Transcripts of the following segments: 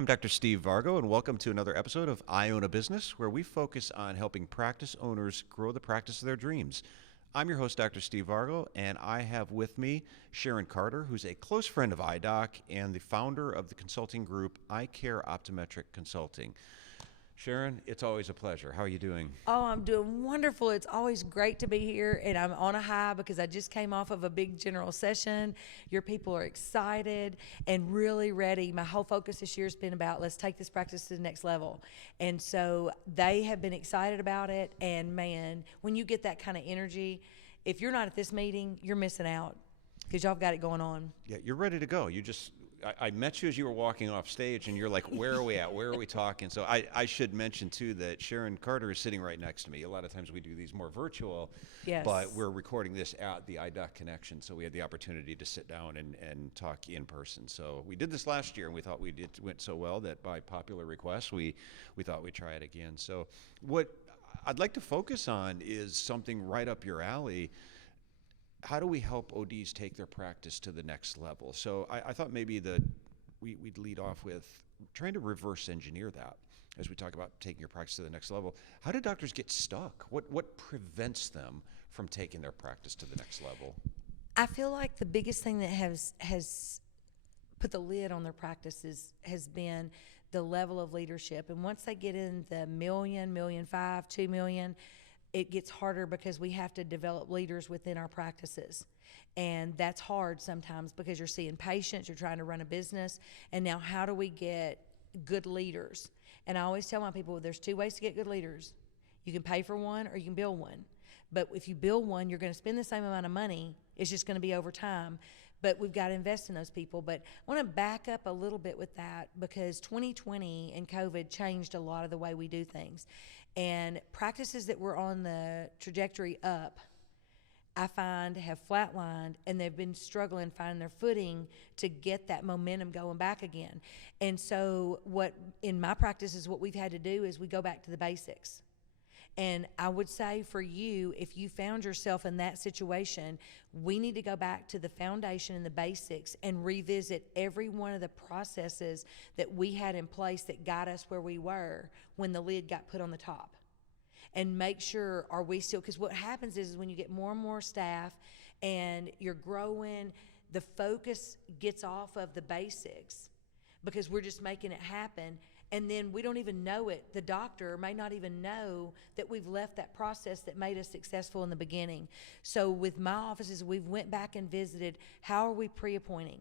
I'm Dr. Steve Vargo, and welcome to another episode of I Own a Business, where we focus on helping practice owners grow the practice of their dreams. I'm your host, Dr. Steve Vargo, and I have with me Sharon Carter, who's a close friend of iDoc and the founder of the consulting group Eye Care Optometric Consulting. Sharon, it's always a pleasure. How are you doing? Oh, I'm doing wonderful. It's always great to be here, and I'm on a high because I just came off of a big general session. Your people are excited and really ready. My whole focus this year has been about let's take this practice to the next level. And so they have been excited about it, and man, when you get that kind of energy, if you're not at this meeting, you're missing out because y'all got it going on. Yeah, you're ready to go. I met you as you were walking off stage, and you're like, where are we at? Where are we talking? So I should mention, too, that Sharon Carter is sitting right next to me. A lot of times we do these more virtual, Yes. but we're recording this at the iDoc Connection, so we had the opportunity to sit down and talk in person. So we did this last year, and we thought went so well that by popular request, we thought we'd try it again. So what I'd like to focus on is something right up your alley. How do we help ODs take their practice to the next level? So I thought maybe that we'd lead off with trying to reverse engineer that as we talk about taking your practice to the next level. How do doctors get stuck? What prevents them from taking their practice to the next level? I feel like the biggest thing that has put the lid on their practices has been the level of leadership. And once they get in the $1.5 million, $2 million, it gets harder because we have to develop leaders within our practices. And that's hard sometimes because you're seeing patients, you're trying to run a business, and now how do we get good leaders? And I always tell my people there's two ways to get good leaders. You can pay for one or you can build one. But if you build one, you're going to spend the same amount of money. It's just going to be over time. But we've got to invest in those people. But I want to back up a little bit with that because 2020 and COVID changed a lot of the way we do things. And practices that were on the trajectory up, I find have flatlined, and they've been struggling finding their footing to get that momentum going back again. And so what in my practice is what we've had to do is we go back to the basics. And I would say for you, if you found yourself in that situation, we need to go back to the foundation and the basics and revisit every one of the processes that we had in place that got us where we were when the lid got put on the top. And make sure, are we still, because what happens is when you get more and more staff and you're growing, the focus gets off of the basics because we're just making it happen. And then we don't even know it. The doctor may not even know that we've left that process that made us successful in the beginning. So with my offices, we've went back and visited, how are we pre-appointing?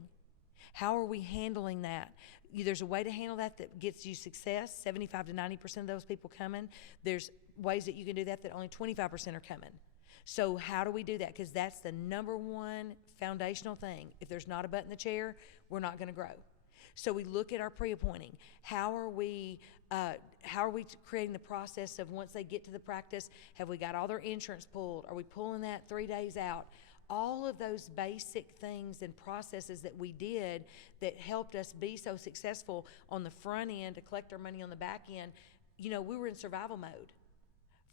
How are we handling that? There's a way to handle that gets you success, 75 to 90% of those people coming. There's ways that you can do that only 25% are coming. So how do we do that? Because that's the number one foundational thing. If there's not a butt in the chair, we're not going to grow. So we look at our pre-appointing. How are we creating the process of once they get to the practice, have we got all their insurance pulled? Are we pulling that 3 days out? All of those basic things and processes that we did that helped us be so successful on the front end to collect our money on the back end, we were in survival mode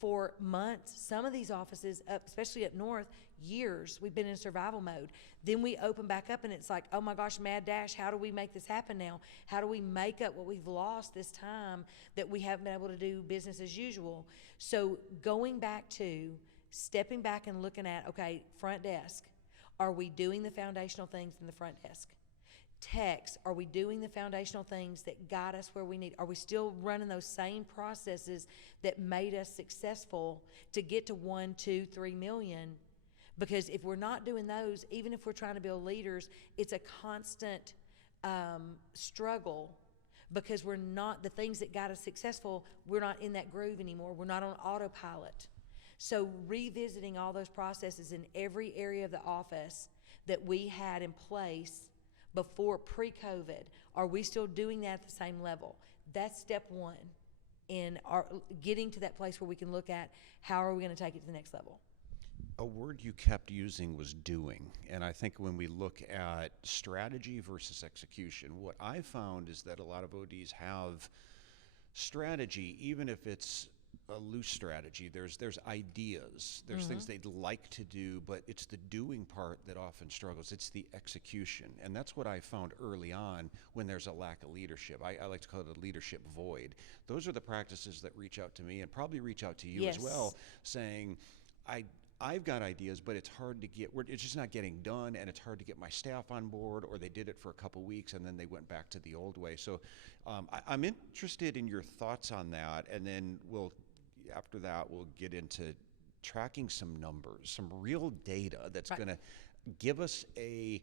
for months. Some of these offices, especially up north, years, we've been in survival mode. Then we open back up and it's like, oh my gosh, mad dash, how do we make this happen now? How do we make up what we've lost this time that we haven't been able to do business as usual? So going back to stepping back and looking at, okay, front desk, are we doing the foundational things in the front desk? Techs, are we doing the foundational things that got us where we need? Are we still running those same processes that made us successful to get to 1, 2, 3 million? Because if we're not doing those, even if we're trying to build leaders, it's a constant struggle because we're not, the things that got us successful, we're not in that groove anymore. We're not on autopilot. So revisiting all those processes in every area of the office that we had in place before pre-COVID, are we still doing that at the same level? That's step one in our getting to that place where we can look at how are we going to take it to the next level. A word you kept using was doing. And I think when we look at strategy versus execution, what I found is that a lot of ODs have strategy, even if it's a loose strategy. There's ideas. There's things they'd like to do, but it's the doing part that often struggles. It's the execution, and that's what I found early on when there's a lack of leadership. I like to call it a leadership void. Those are the practices that reach out to me and probably reach out to you as well, saying, I've got ideas, but it's hard to get, it's just not getting done, and it's hard to get my staff on board, or they did it for a couple weeks and then they went back to the old way. So I'm interested in your thoughts on that, and then after that, we'll get into tracking some numbers, some real data that's going to give us a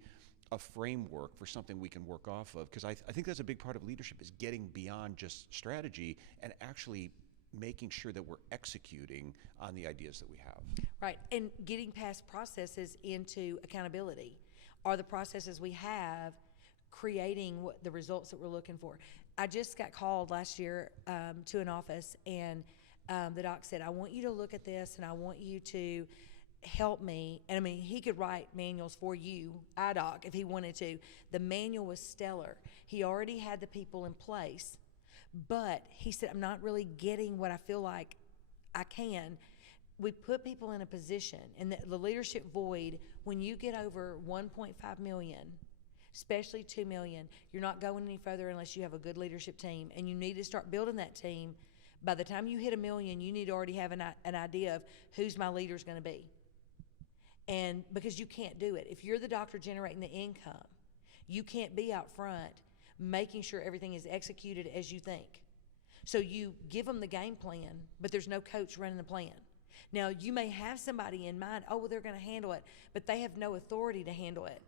framework for something we can work off of, because I think that's a big part of leadership, is getting beyond just strategy and actually making sure that we're executing on the ideas that we have. Right, and getting past processes into accountability. Are the processes we have creating the results that we're looking for? I just got called last year to an office, and the doc said, I want you to look at this, and I want you to help me. And I mean, he could write manuals for you, IDOC, if he wanted to. The manual was stellar. He already had the people in place. But he said, I'm not really getting what I feel like I can. We put people in a position, and the leadership void, when you get over 1.5 million, especially 2 million, you're not going any further unless you have a good leadership team, and you need to start building that team. By the time you hit 1 million, you need to already have an idea of who's my leader's going to be. And because you can't do it. If you're the doctor generating the income, you can't be out front making sure everything is executed as you think. So you give them the game plan, but there's no coach running the plan. Now, you may have somebody in mind, well, they're going to handle it, but they have no authority to handle it.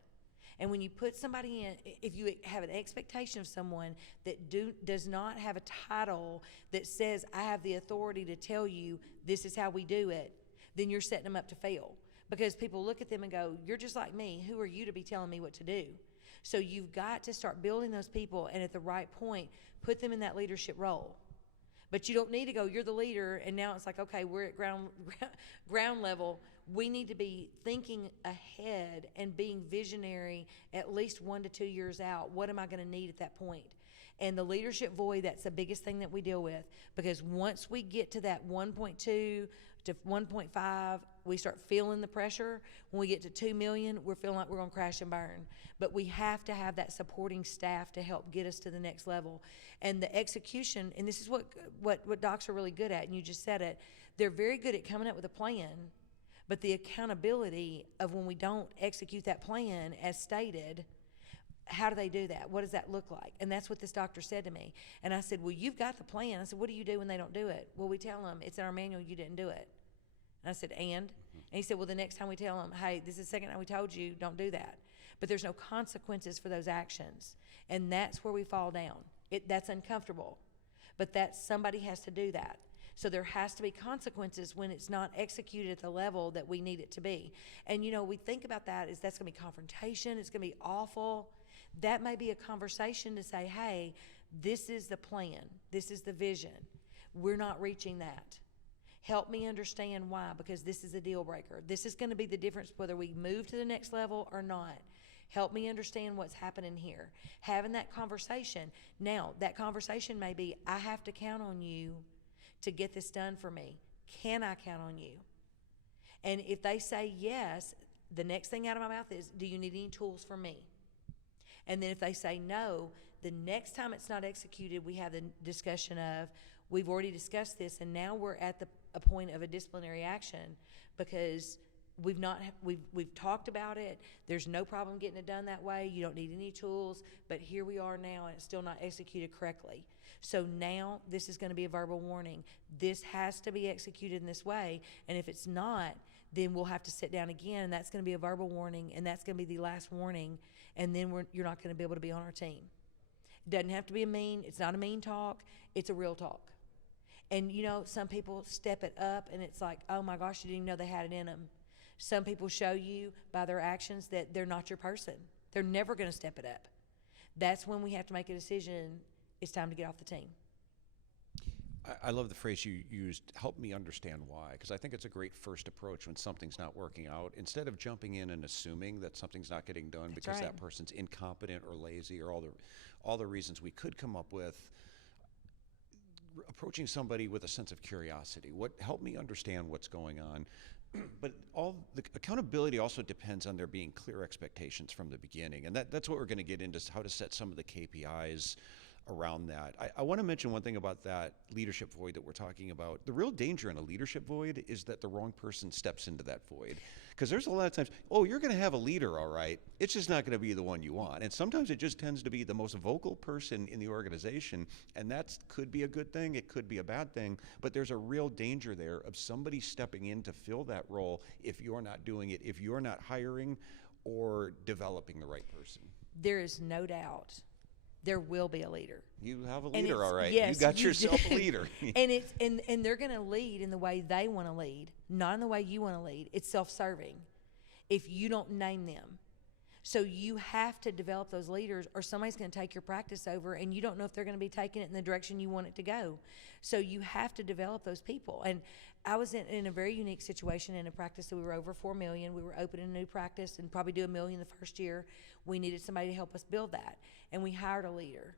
And when you put somebody in, if you have an expectation of someone that does not have a title that says, I have the authority to tell you this is how we do it, then you're setting them up to fail. Because people look at them and go, you're just like me. Who are you to be telling me what to do? So you've got to start building those people, and at the right point, put them in that leadership role. But you don't need to go, you're the leader, and now it's like, okay, we're at ground level. We need to be thinking ahead and being visionary at least 1 to 2 years out. What am I going to need at that point? And the leadership void, that's the biggest thing that we deal with, because once we get to that 1.2 to 1.5, we start feeling the pressure. When we get to 2 million, we're feeling like we're going to crash and burn. But we have to have that supporting staff to help get us to the next level. And the execution, and this is what docs are really good at, and you just said it, they're very good at coming up with a plan, but the accountability of when we don't execute that plan as stated, how do they do that? What does that look like? And that's what this doctor said to me. And I said, well, you've got the plan. I said, what do you do when they don't do it? Well, we tell them, it's in our manual, you didn't do it. And I said, and he said, well, the next time we tell them, hey, this is the second time we told you, don't do that. But there's no consequences for those actions. And that's where we fall down. That's uncomfortable. But somebody has to do that. So there has to be consequences when it's not executed at the level that we need it to be. And, we think about that as that's going to be confrontation. It's going to be awful. That may be a conversation to say, hey, this is the plan. This is the vision. We're not reaching that. Help me understand why, because this is a deal breaker. This is going to be the difference whether we move to the next level or not. Help me understand what's happening here. Having that conversation. Now, that conversation may be, I have to count on you to get this done for me. Can I count on you? And if they say yes, the next thing out of my mouth is, do you need any tools from me? And then if they say no, the next time it's not executed, we have the discussion of, we've already discussed this, and now we're at a point of a disciplinary action because we've talked about it. There's no problem getting it done that way. You don't need any tools, but here we are now, and it's still not executed correctly. So now this is going to be a verbal warning. This has to be executed in this way, and if it's not, then we'll have to sit down again, and that's going to be a verbal warning, and that's going to be the last warning, and then you're not going to be able to be on our team. It doesn't have to be it's not a mean talk, it's a real talk. And some people step it up, and it's like, oh my gosh, you didn't even know they had it in them. Some people show you by their actions that they're not your person. They're never going to step it up. That's when we have to make a decision. It's time to get off the team. I love the phrase you used, help me understand why, because I think it's a great first approach when something's not working out. Instead of jumping in and assuming that something's not getting done because that person's incompetent or lazy or all the reasons we could come up with, approaching somebody with a sense of curiosity. What help me understand what's going on. But all the accountability also depends on there being clear expectations from the beginning, and that's what we're going to get into, how to set some of the KPIs around that. I want to mention one thing about that leadership void that we're talking about. The real danger in a leadership void is that the wrong person steps into that void. Because there's a lot of times, oh, you're going to have a leader, all right. It's just not going to be the one you want. And sometimes it just tends to be the most vocal person in the organization, and that could be a good thing, it could be a bad thing, but there's a real danger there of somebody stepping in to fill that role if you're not doing it, if you're not hiring or developing the right person. There is no doubt there will be a leader. You have a leader, all right. Yes, you got yourself do. a leader. and they're going to lead in the way they want to lead, not in the way you want to lead. It's self-serving if you don't name them. So you have to develop those leaders, or somebody's going to take your practice over, and you don't know if they're going to be taking it in the direction you want it to go. So you have to develop those people. And I was in a very unique situation in a practice that we were over $4 million. We were opening a new practice and probably do $1 million the first year. We needed somebody to help us build that, and we hired a leader.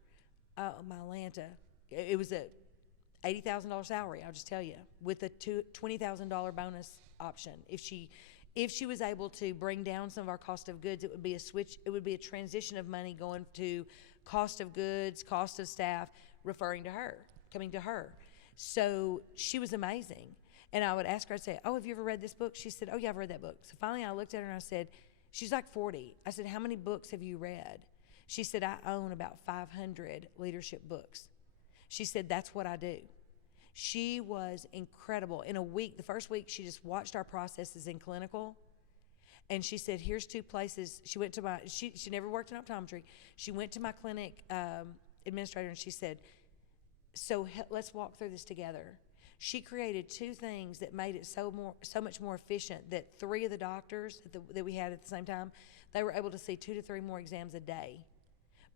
My Atlanta, it was a $80,000 salary. I'll just tell you, with a $20,000 bonus option. If she was able to bring down some of our cost of goods, it would be a switch. It would be a transition of money going to cost of goods, cost of staff, referring to her, coming to her. So she was amazing. And I would ask her, I'd say, oh, have you ever read this book? She said, oh, yeah, I've read that book. So finally I looked at her and I said, she's like 40. I said, how many books have you read? She said, I own about 500 leadership books. She said, that's what I do. She was incredible. In a week, the first week, she just watched our processes in clinical. And she said, here's 2 places. She went to she never worked in optometry. She went to my clinic administrator and she said, so let's walk through this together. She created 2 things that made it so much more efficient that 3 of the doctors that we had at the same time, they were able to see 2 to 3 more exams a day.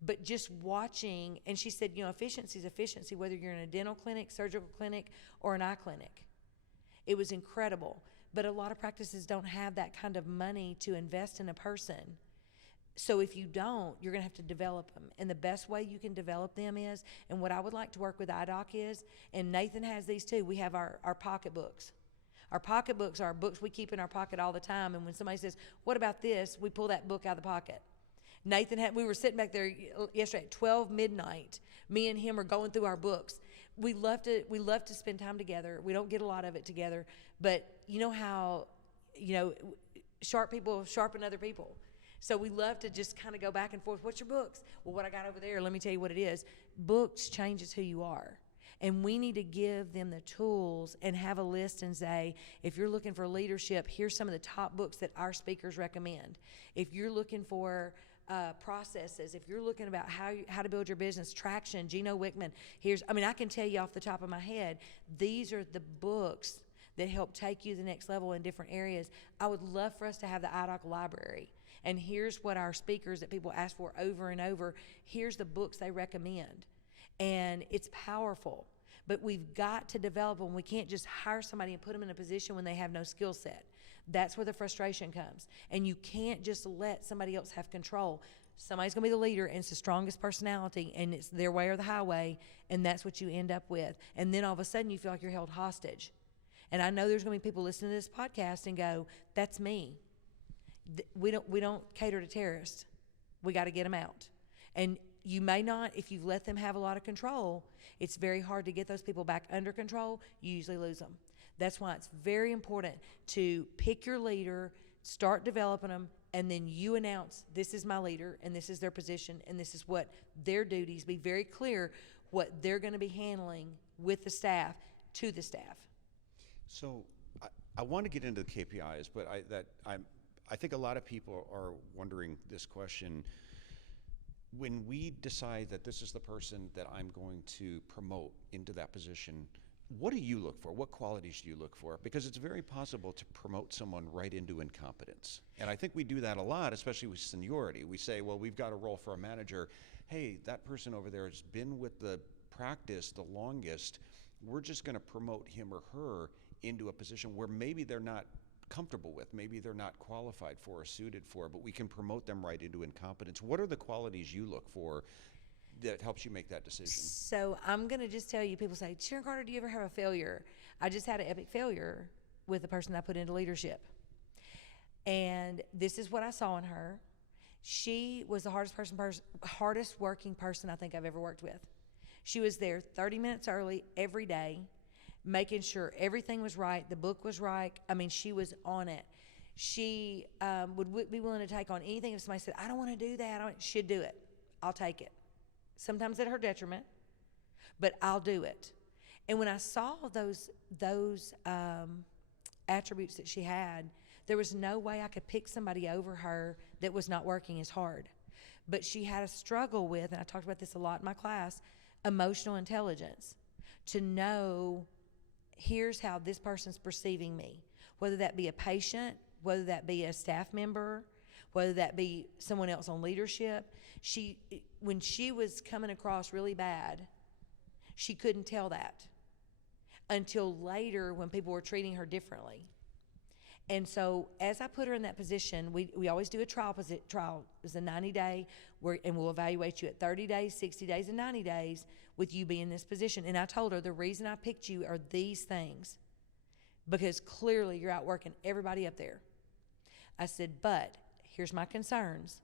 But just watching, and she said, efficiency is efficiency, whether you're in a dental clinic, surgical clinic, or an eye clinic. It was incredible. But a lot of practices don't have that kind of money to invest in a person. So if you don't, you're going to have to develop them. And the best way you can develop them is, and what I would like to work with IDOC is, and Nathan has these too, we have our pocketbooks. Our pocketbooks are books we keep in our pocket all the time. And when somebody says, what about this? We pull that book out of the pocket. We were sitting back there yesterday at 12 midnight. Me and him are going through our books. We love to spend time together. We don't get a lot of it together, but you know how, sharp people sharpen other people. So we love to just kind of go back and forth. What's your books? Well, what I got over there, let me tell you what it is. Books changes who you are. And we need to give them the tools and have a list and say, if you're looking for leadership, here's some of the top books that our speakers recommend. If you're looking for processes, if you're looking about how to build your business, traction, Gino Wickman, I can tell you off the top of my head, these are the books that help take you to the next level in different areas. I would love for us to have the IDOC library. And here's what our speakers that people ask for over and over, here's the books they recommend. And it's powerful. But we've got to develop them. We can't just hire somebody and put them in a position when they have no skill set. That's where the frustration comes. And you can't just let somebody else have control. Somebody's going to be the leader, and it's the strongest personality, and it's their way or the highway, and that's what you end up with. And then all of a sudden you feel like you're held hostage. And I know there's going to be people listening to this podcast and go, that's me. We don't cater to terrorists. We got to get them out. And you may not, if you've let them have a lot of control, it's very hard to get those people back under control. You usually lose them. That's why it's very important to pick your leader, start developing them, and then you announce, this is my leader, and this is their position, and this is what their duties. Be very clear what they're going to be handling with the staff, to the staff. So I want to get into the KPIs, but I think a lot of people are wondering this question. When we decide that this is the person that I'm going to promote into that position, what do you look for? What qualities do you look for? Because it's very possible to promote someone right into incompetence. And I think we do that a lot, especially with seniority. We say, well, we've got a role for a manager. Hey, that person over there has been with the practice the longest. We're just going to promote him or her into a position where maybe they're not comfortable with, maybe they're not qualified for or suited for, but we can promote them right into incompetence. What are the qualities you look for that helps you make that decision? So I'm going to just tell you, people say, Sharon Carter, do you ever have a failure? I just had an epic failure with the person I put into leadership. And this is what I saw in her. She was the hardest working person I think I've ever worked with. She was there 30 minutes early every day, making sure everything was right, the book was right. I mean, she was on it. She would be willing to take on anything. If somebody said, I don't want to do that, she'd do it. I'll take it. Sometimes at her detriment, but I'll do it. And when I saw those attributes that she had, there was no way I could pick somebody over her that was not working as hard. But she had a struggle with, and I talked about this a lot in my class, emotional intelligence. To know, here's how this person's perceiving me, whether that be a patient, whether that be a staff member, whether that be someone else on leadership. When she was coming across really bad, she couldn't tell that until later when people were treating her differently. And so as I put her in that position, we always do a trial. It's a 90-day, and we'll evaluate you at 30 days, 60 days, and 90 days with you being in this position. And I told her, the reason I picked you are these things, because clearly you're outworking everybody up there. I said, but here's my concerns,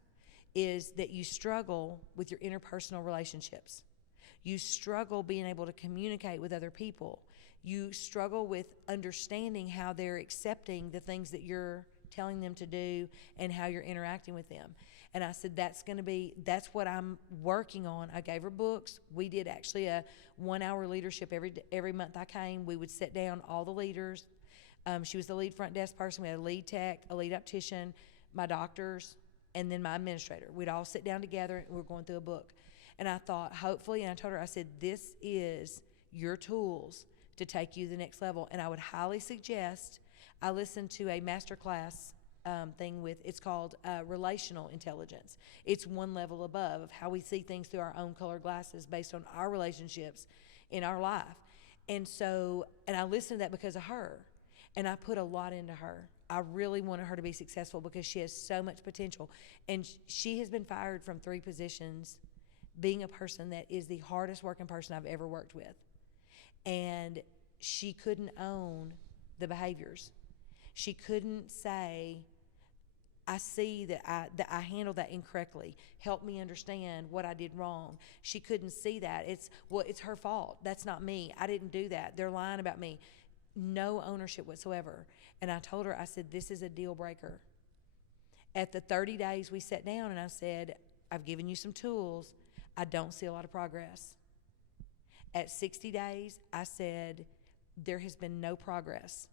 is that you struggle with your interpersonal relationships. You struggle being able to communicate with other people. You struggle with understanding how they're accepting the things that you're telling them to do and how you're interacting with them. And I said, that's what I'm working on. I gave her books. We did actually a 1-hour leadership every month I came. We would sit down, all the leaders. She was the lead front desk person. We had a lead tech, a lead optician, my doctors, and then my administrator. We'd all sit down together, and we were going through a book. And I thought, hopefully, and I told her, I said, this is your tools to take you to the next level. And I would highly suggest, I listened to a masterclass thing it's called relational intelligence. It's one level above of how we see things through our own colored glasses based on our relationships in our life. And I listened to that because of her. And I put a lot into her. I really wanted her to be successful because she has so much potential. And she has been fired from 3 positions, being a person that is the hardest working person I've ever worked with. And she couldn't own the behaviors. She couldn't say, I see that I handled that incorrectly. Help me understand what I did wrong. She couldn't see that. It's her fault. That's not me. I didn't do that. They're lying about me. No ownership whatsoever. And I told her, I said, this is a deal breaker. At the 30 days, we sat down and I said, I've given you some tools. I don't see a lot of progress. At 60 days, I said, there has been no progress.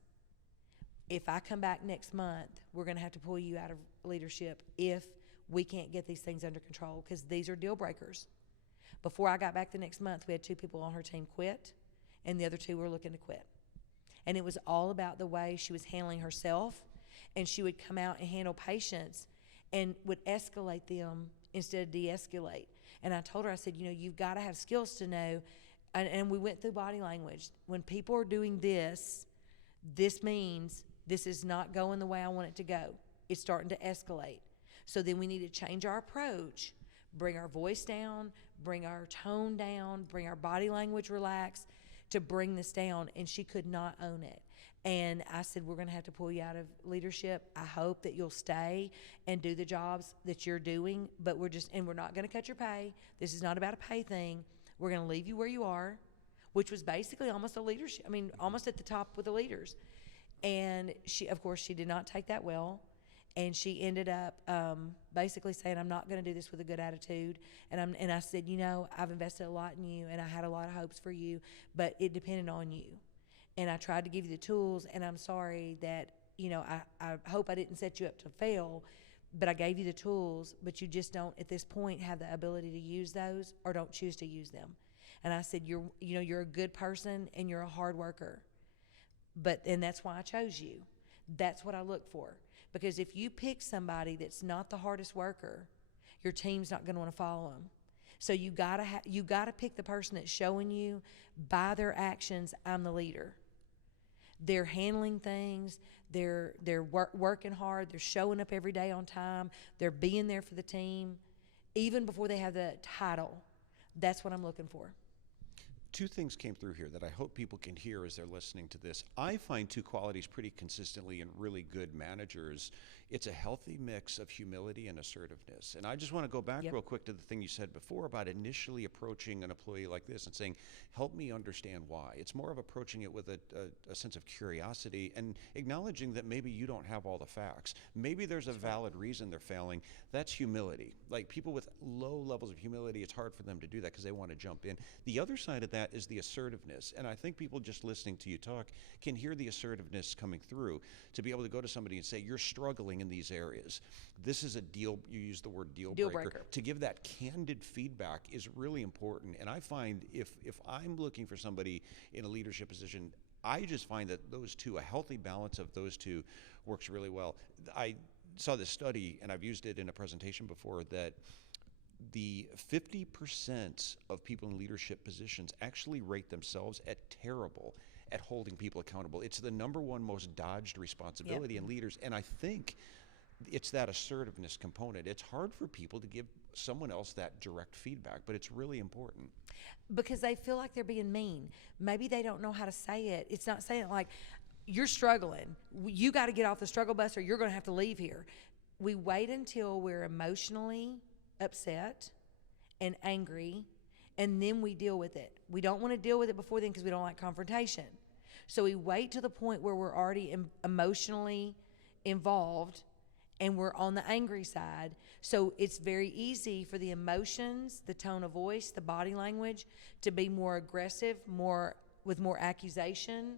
If I come back next month, we're going to have to pull you out of leadership if we can't get these things under control, because these are deal breakers. Before I got back the next month, we had 2 people on her team quit, and the other 2 were looking to quit. And it was all about the way she was handling herself, and she would come out and handle patients and would escalate them instead of de-escalate. And I told her, I said, you've got to have skills to know. And we went through body language. When people are doing this means this is not going the way I want it to go. It's starting to escalate. So then we need to change our approach, bring our voice down, bring our tone down, bring our body language relaxed to bring this down. And she could not own it. And I said, we're going to have to pull you out of leadership. I hope that you'll stay and do the jobs that you're doing, but we're not going to cut your pay. This is not about a pay thing. We're going to leave you where you are, which was basically almost almost at the top with the leaders. And she did not take that well. And she ended up basically saying, I'm not going to do this with a good attitude. And I said, I've invested a lot in you, and I had a lot of hopes for you, but it depended on you. And I tried to give you the tools, and I'm sorry that, I hope I didn't set you up to fail, but I gave you the tools, but you just don't, at this point, have the ability to use those or don't choose to use them. And I said, you're a good person and you're a hard worker. And that's why I chose you. That's what I look for. Because if you pick somebody that's not the hardest worker, your team's not going to want to follow them. So you gotta pick the person that's showing you by their actions, I'm the leader. They're handling things. They're working hard. They're showing up every day on time. They're being there for the team, even before they have the title. That's what I'm looking for. Two things came through here that I hope people can hear as they're listening to this. I find two qualities pretty consistently in really good managers. It's a healthy mix of humility and assertiveness. And I just want to go back real quick to the thing you said before about initially approaching an employee like this and saying, help me understand why. It's more of approaching it with a sense of curiosity and acknowledging that maybe you don't have all the facts. Maybe there's a valid reason they're failing. That's humility. Like people with low levels of humility, it's hard for them to do that because they want to jump in. The other side of that is the assertiveness. And I think people just listening to you talk can hear the assertiveness coming through to be able to go to somebody and say, you're struggling in these areas. This is a deal, you use the word deal breaker. To give that candid feedback is really important. And I find if I'm looking for somebody in a leadership position, I just find that those two, a healthy balance of those two works really well. I saw this study, and I've used it in a presentation before, that the 50% of people in leadership positions actually rate themselves at terrible at holding people accountable. It's the number one most dodged responsibility in leaders, and I think it's that assertiveness component. It's hard for people to give someone else that direct feedback, but it's really important. Because they feel like they're being mean. Maybe they don't know how to say it. It's not saying it like, you're struggling. You got to get off the struggle bus or you're going to have to leave here. We wait until we're emotionally upset and angry, and then we deal with it. We don't want to deal with it before then because we don't like confrontation. So we wait to the point where we're already emotionally involved and we're on the angry side. So it's very easy for the emotions, the tone of voice, the body language to be more aggressive, with more accusation,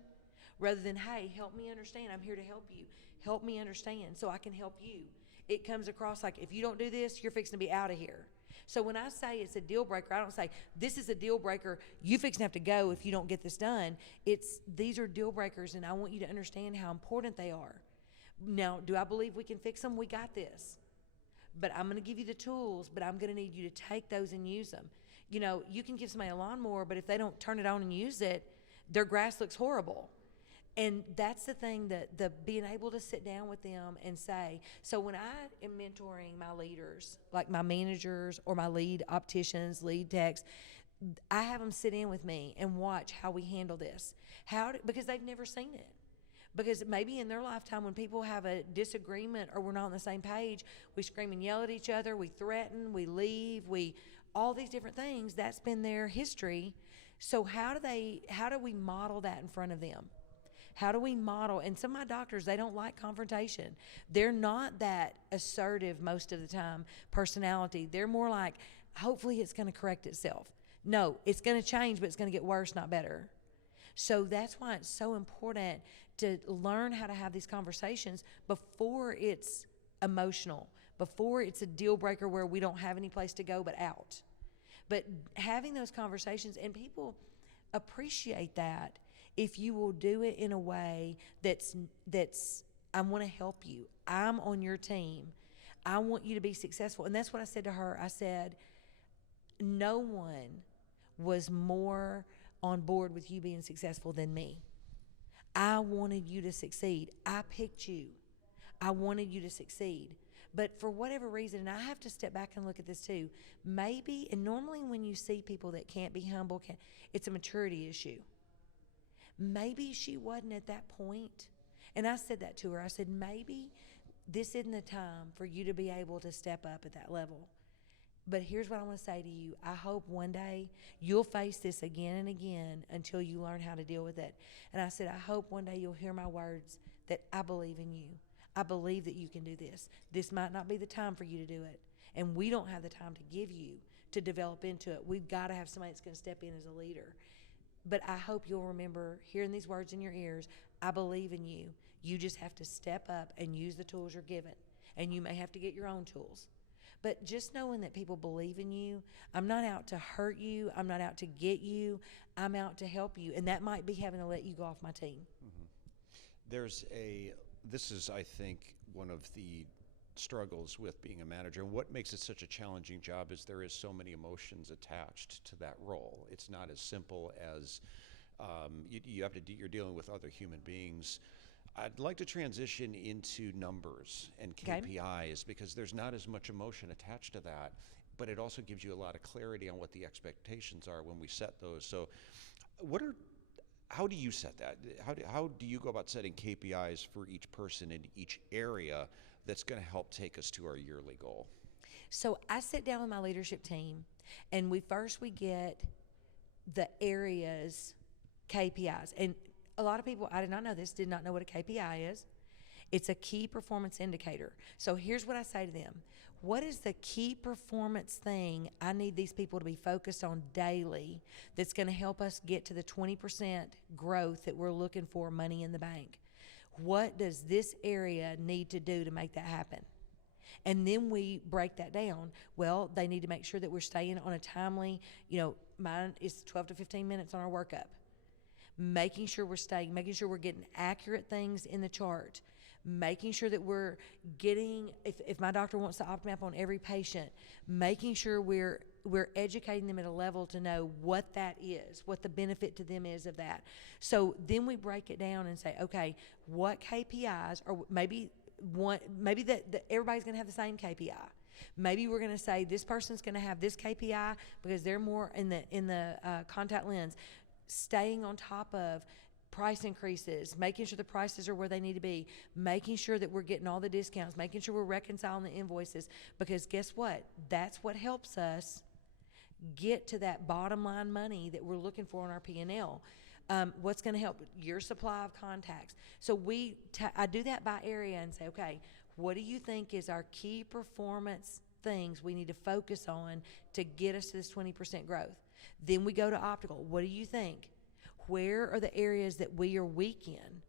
rather than, hey, help me understand. I'm here to help you. Help me understand so I can help you. It comes across like, if you don't do this, you're fixing to be out of here. So when I say it's a deal breaker, I don't say, this is a deal breaker, you fixing to have to go if you don't get this done. These are deal breakers, and I want you to understand how important they are. Now, do I believe we can fix them? We got this. But I'm going to give you the tools, but I'm going to need you to take those and use them. You know, you can give somebody a lawnmower, but if they don't turn it on and use it, their grass looks horrible. And that's the thing, that the being able to sit down with them and say, so when I am mentoring my leaders, like my managers or my lead opticians, lead techs, I have them sit in with me and watch how we handle this. Because they've never seen it. Because maybe in their lifetime when people have a disagreement or we're not on the same page, we scream and yell at each other, we threaten, we leave, all these different things. That's been their history. So how do we model that in front of them? How do we model? And some of my doctors, they don't like confrontation. They're not that assertive most of the time, personality. They're more like, hopefully it's going to correct itself. No, it's going to change, but it's going to get worse, not better. So that's why it's so important to learn how to have these conversations before it's emotional, before it's a deal breaker where we don't have any place to go but out. But having those conversations, and people appreciate that if you will do it in a way that's I want to help you. I'm on your team. I want you to be successful. And that's what I said to her. I said, no one was more on board with you being successful than me. I wanted you to succeed. I picked you. I wanted you to succeed. But for whatever reason, and I have to step back and look at this too, maybe, and normally when you see people that can't be humble, it's a maturity issue. Maybe she wasn't at that point. And I said that to her. I said, maybe this isn't the time for you to be able to step up at that level. But here's what I want to say to you. I hope one day you'll face this again and again until you learn how to deal with it. And I said, I hope one day you'll hear my words that I believe in you. I believe that you can do this. This might not be the time for you to do it. And we don't have the time to give you to develop into it. We've got to have somebody that's going to step in as a leader. But I hope you'll remember hearing these words in your ears. I believe in you. You just have to step up and use the tools you're given. And you may have to get your own tools. But just knowing that people believe in you, I'm not out to hurt you. I'm not out to get you. I'm out to help you. And that might be having to let you go off my team. Mm-hmm. This is, I think, one of the struggles with being a manager. And what makes it such a challenging job is there is so many emotions attached to that role. It's not as simple as you're dealing with other human beings. I'd like to transition into numbers and KPIs because there's not as much emotion attached to that. but it also gives you a lot of clarity on what the expectations are when we set those. So how do you set that? How do you go about setting KPIs for each person in each area that's going to help take us to our yearly goal? So I sit down with my leadership team, and we get the areas KPIs. And a lot of people, I did not know this, did not know what a KPI is. It's a key performance indicator. So here's what I say to them. What is the key performance thing I need these people to be focused on daily that's going to help us get to the 20% growth that we're looking for, money in the bank? What does this area need to do to make that happen? And then we break that down. Well, they need to make sure that we're staying on a timely, mine is 12 to 15 minutes on our workup. Making sure we're getting accurate things in the chart. Making sure that we're getting, if my doctor wants to opt-map on every patient, making sure we're educating them at a level to know what that is, what the benefit to them is of that. So then we break it down and say, okay, what KPIs, or maybe that everybody's going to have the same KPI. Maybe we're going to say this person's going to have this KPI because they're more in the contact lens, staying on top of price increases, making sure the prices are where they need to be, making sure that we're getting all the discounts, making sure we're reconciling the invoices, because guess what? That's what helps us get to that bottom line money that we're looking for on our P&L. What's going to help your supply of contacts? So I do that by area and say, okay, what do you think is our key performance things we need to focus on to get us to this 20% growth? Then we go to optical. What do you think? Where are the areas that we are weak in?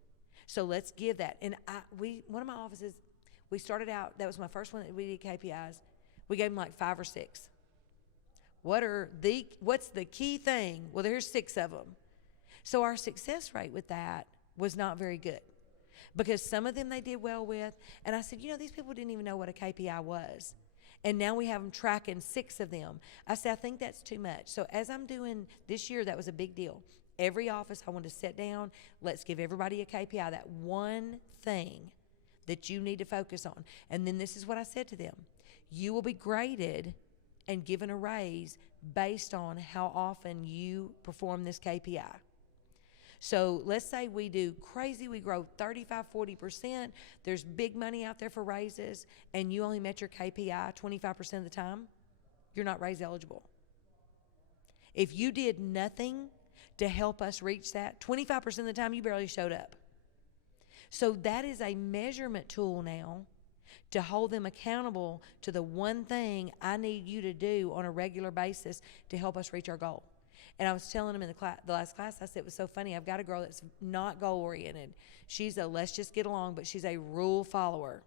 So let's give that. And one of my offices, we started out, that was my first one that we did KPIs. We gave them like 5 or 6. What's the key thing? Well, there's 6 of them. So our success rate with that was not very good, because some of them they did well with. And I said, these people didn't even know what a KPI was. And now we have them tracking 6 of them. I said, I think that's too much. So as I'm doing this year, that was a big deal. Every office, I wanted to sit down, let's give everybody a KPI, that one thing that you need to focus on. And then this is what I said to them. You will be graded and given a raise based on how often you perform this KPI. So let's say we do crazy, we grow 35, 40%, there's big money out there for raises, and you only met your KPI 25% of the time, you're not raise eligible. If you did nothing to help us reach that, 25% of the time you barely showed up. So that is a measurement tool now to hold them accountable to the one thing I need you to do on a regular basis to help us reach our goal. And I was telling them in the last class, I said, it was so funny. I've got a girl that's not goal-oriented. She's a let's just get along, but she's a rule follower.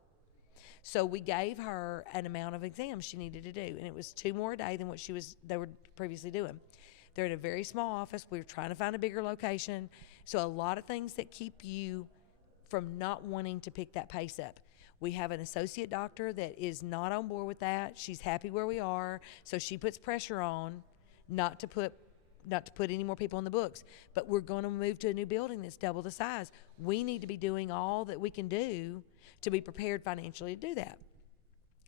So we gave her an amount of exams she needed to do, and it was 2 more a day than what they were previously doing. They're in a very small office. We were trying to find a bigger location. So a lot of things that keep you from not wanting to pick that pace up. We have an associate doctor that is not on board with that. She's happy where we are. So she puts pressure on not to put any more people on the books. But we're going to move to a new building that's double the size. We need to be doing all that we can do to be prepared financially to do that.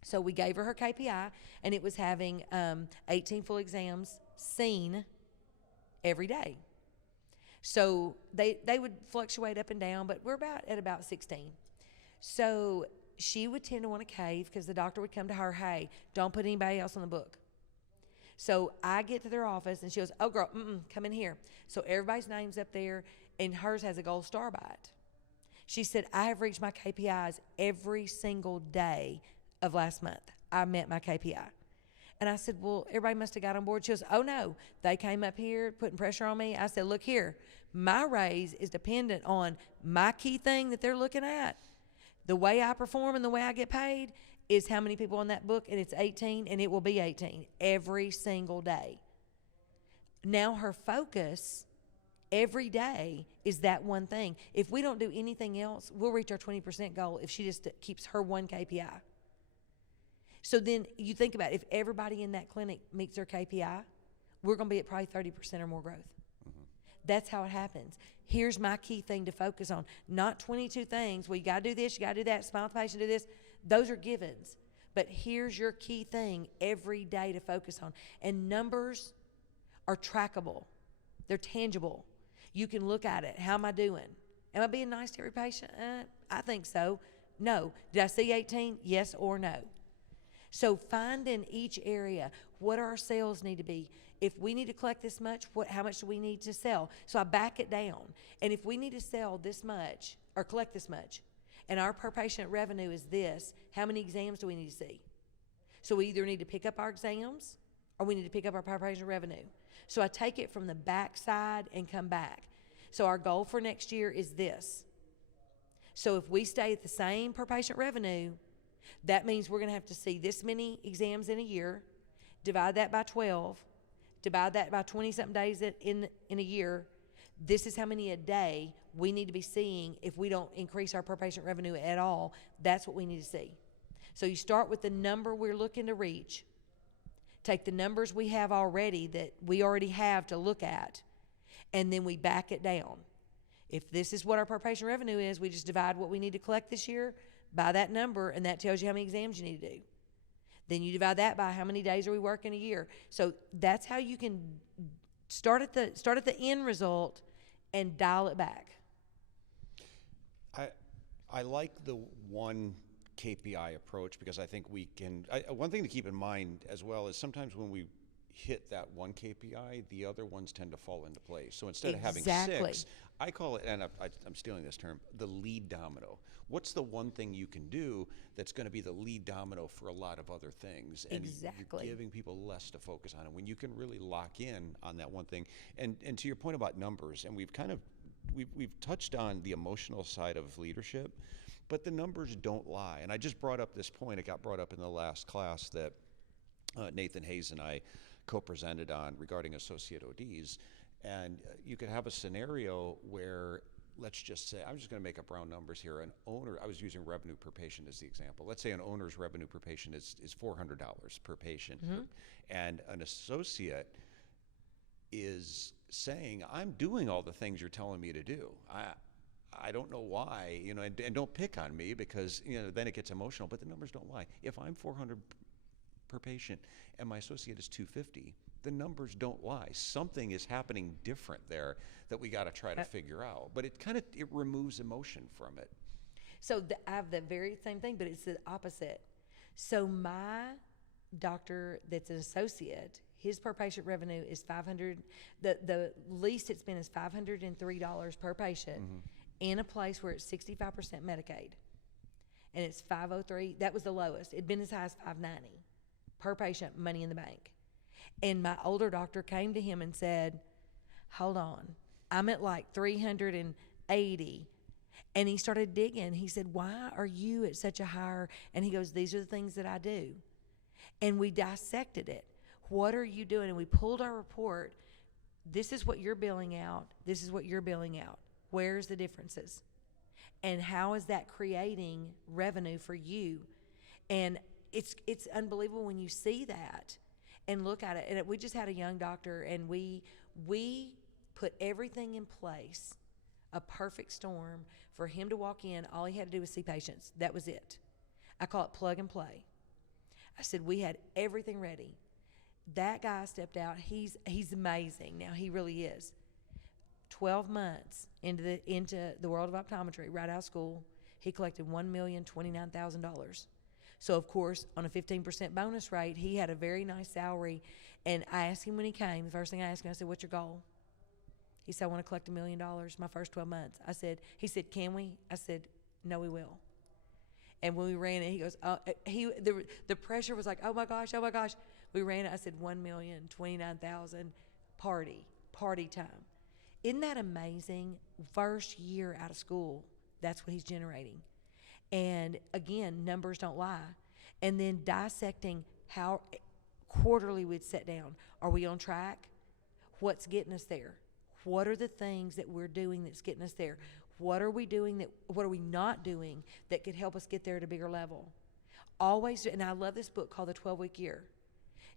So we gave her KPI, and it was having 18 full exams seen every day. So they would fluctuate up and down, but we're at about 16. So she would tend to want to cave because the doctor would come to her, hey, don't put anybody else on the book. So I get to their office, and she goes, oh, girl, come in here. So everybody's name's up there, and hers has a gold star by it. She said, I have reached my KPIs every single day of last month. I met my KPI. And I said, well, everybody must have got on board. She goes, oh, no. They came up here putting pressure on me. I said, look here. My raise is dependent on my key thing that they're looking at. The way I perform and the way I get paid is how many people on that book, and it's 18, and it will be 18 every single day. Now her focus every day is that one thing. If we don't do anything else, we'll reach our 20% goal if she just keeps her one KPI. So then you think about it, if everybody in that clinic meets their KPI, we're going to be at probably 30% or more growth. Mm-hmm. That's how it happens. Here's my key thing to focus on. Not 22 things. Well, you got to do this, you got to do that, smile at the patient, do this. Those are givens. But here's your key thing every day to focus on. And numbers are trackable. They're tangible. You can look at it. How am I doing? Am I being nice to every patient? I think so. No. Did I see 18? Yes or no. So find in each area, what our sales need to be. If we need to collect this much, how much do we need to sell? So I back it down. And if we need to sell this much or collect this much, and our per patient revenue is this, how many exams do we need to see? So we either need to pick up our exams or we need to pick up our per patient revenue. So I take it from the back side and come back. So our goal for next year is this. So if we stay at the same per patient revenue, that means we're going to have to see this many exams in a year, divide that by 12, divide that by 20-something days in a year. This is how many a day we need to be seeing if we don't increase our per patient revenue at all. That's what we need to see. So you start with the number we're looking to reach. Take the numbers we have already that we already have to look at, and then we back it down. If this is what our per patient revenue is, we just divide what we need to collect this year by that number, and that tells you how many exams you need to do. Then you divide that by how many days are we working a year. So that's how you can start at the end result and dial it back. I like the one KPI approach because I think we can. One thing to keep in mind as well is sometimes when we hit that one KPI, the other ones tend to fall into place. So instead of having 6, I call it, and I'm stealing this term, the lead domino. What's the one thing you can do that's going to be the lead domino for a lot of other things? And you're giving people less to focus on. And when you can really lock in on that one thing, and to your point about numbers, and we've touched on the emotional side of leadership, but the numbers don't lie. And I just brought up this point. It got brought up in the last class that Nathan Hayes and I co-presented on regarding associate ODs. And you could have a scenario where, let's just say, I'm just going to make up round numbers here. An owner, I was using revenue per patient as the example. Let's say an owner's revenue per patient is $400 per patient. Mm-hmm. And an associate is saying, I'm doing all the things you're telling me to do. I don't know why, and don't pick on me because, then it gets emotional, but the numbers don't lie. If I'm 400 per patient and my associate is 250, the numbers don't lie. Something is happening different there that we got to try to figure out. But it removes emotion from it. So I have the very same thing, but it's the opposite. So my doctor that's an associate, his per patient revenue is $500. The least it's been is $503 per patient in a place where it's 65% Medicaid. And it's $503. That was the lowest. It'd been as high as $590 per patient, money in the bank. And my older doctor came to him and said, hold on, I'm at like 380. And he started digging. He said, why are you at such a higher? And he goes, these are the things that I do. And we dissected it. What are you doing? And we pulled our report. This is what you're billing out. This is what you're billing out. Where's the differences? And how is that creating revenue for you? And it's unbelievable when you see that and look at it. And we just had a young doctor, and we put everything in place, a perfect storm for him to walk in. All he had to do was see patients. That was it. I call it plug and play. I said, we had everything ready. That guy stepped out. He's amazing. Now, he really is. 12 months into the world of optometry, right out of school, he collected $1,029,000. So, of course, on a 15% bonus rate, he had a very nice salary. And I asked him when he came, the first thing I asked him, I said, what's your goal? He said, I want to collect $1 million my first 12 months. He said, can we? I said, no, we will. And when we ran it, he goes, the pressure was like, oh my gosh. We ran it, I said, $1,029,000 party time. Isn't that amazing? First year out of school, that's what he's generating. And again, numbers don't lie. And then dissecting how quarterly we'd sit down. Are we on track? What's getting us there? What are the things that we're doing that's getting us there? What are we not doing that could help us get there at a bigger level? Always, and I love this book called The 12-Week Year.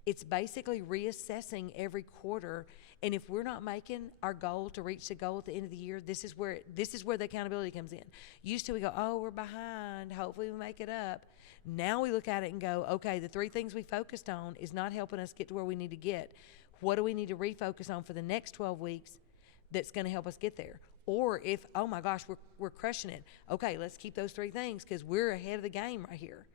It's basically reassessing every quarter And if we're not making our goal to reach the goal at the end of the year, this is where the accountability comes in. Used to we go, oh, we're behind. Hopefully we make it up. Now we look at it and go, okay, the 3 things we focused on is not helping us get to where we need to get. What do we need to refocus on for the next 12 weeks that's going to help us get there? Or if, oh my gosh, we're crushing it. Okay, let's keep those 3 things because we're ahead of the game right here.